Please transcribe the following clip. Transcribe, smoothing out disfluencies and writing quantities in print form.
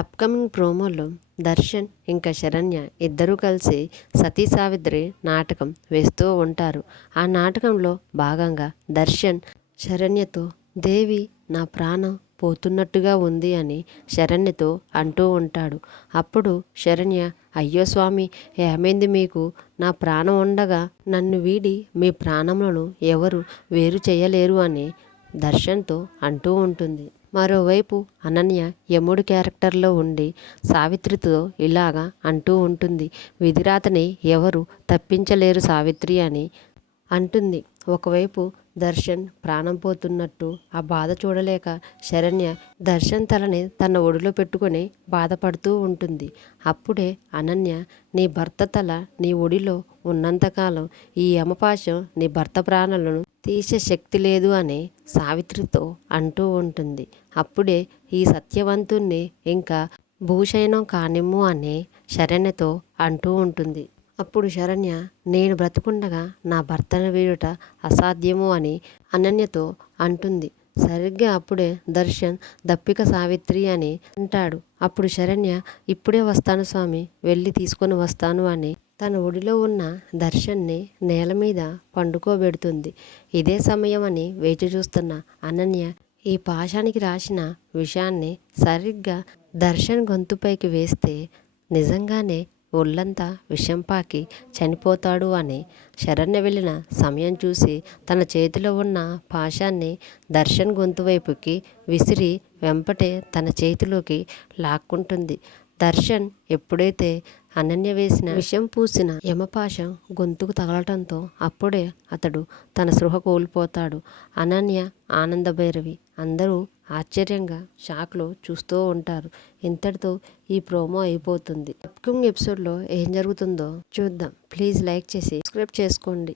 Upcoming ప్రోమోలో దర్శన్ ఇంకా శరణ్య ఇద్దరూ కలిసి సతీ సావిత్రి నాటకం వేస్తూ ఉంటారు. ఆ నాటకంలో భాగంగా దర్శన్ శరణ్యతో దేవి నా ప్రాణం పోతున్నట్టుగా ఉంది అని శరణ్యతో అంటూ ఉంటాడు. అప్పుడు శరణ్య అయ్యో స్వామి, ఏమైంది మీకు? నా ప్రాణం ఉండగా నన్ను వీడి మీ ప్రాణములను ఎవరు వేరు చేయలేరు అని దర్శన్తో అంటూ ఉంటుంది. మరోవైపు అనన్య యముడి క్యారెక్టర్లో ఉండి సావిత్రితో ఇలాగా అంటూ ఉంటుంది. విధిరాతని ఎవరు తప్పించలేరు సావిత్రి అని అంటుంది. ఒకవైపు దర్శన్ ప్రాణం పోతున్నట్టు ఆ బాధ చూడలేక శరణ్య దర్శన్ తలని తన ఒడిలో పెట్టుకొని బాధపడుతూ ఉంటుంది. అప్పుడే అనన్య నీ భర్త తల నీ ఒడిలో ఉన్నంతకాలం ఈ యమపాశం నీ భర్త ప్రాణాలను తీసే శక్తి లేదు అని సావిత్రితో అంటూ ఉంటుంది. అప్పుడే ఈ సత్యవంతుణ్ణి ఇంకా భూషయనం కానిమ్ము అని శరణ్యతో అంటూ ఉంటుంది. అప్పుడు శరణ్య నేను బ్రతికుండగా నా భర్తను వీడుట అసాధ్యము అని అనన్యతో అంటుంది. సరిగ్గా అప్పుడే దర్శన్ దప్పిక సావిత్రి అని అంటాడు. అప్పుడు శరణ్య ఇప్పుడే వస్తాను స్వామి, వెళ్ళి తీసుకొని వస్తాను అని తన ఒడిలో ఉన్న దర్శన్ని నేల మీద పండుకోబెడుతుంది. ఇదే సమయం అని వేచి చూస్తున్న అనన్య ఈ పాశానికి రాసిన విషయాన్ని సరిగ్గా దర్శన్ గొంతుపైకి వేస్తే నిజంగానే ఒళ్ళంతా విషం పాకి చనిపోతాడు అని శరణ్య వెళ్ళిన సమయం చూసి తన చేతిలో ఉన్న పాశాన్ని దర్శన్ గొంతు వైపుకి విసిరి వెంపటే తన చేతిలోకి లాక్కుంటుంది. దర్శన్ ఎప్పుడైతే అనన్య వేసిన విషం పూసిన యమపాశం గొంతుకు తగలటంతో అప్పుడే అతడు తన స్పృహ కోల్పోతాడు. అనన్య, ఆనందభైరవి అందరూ ఆశ్చర్యంగా షాక్లో చూస్తూ ఉంటారు. ఇంతటితో ఈ ప్రోమో అయిపోతుంది. అప్కమింగ్ ఎపిసోడ్లో ఏం జరుగుతుందో చూద్దాం. ప్లీజ్ లైక్ చేసి సబ్స్క్రైబ్ చేసుకోండి.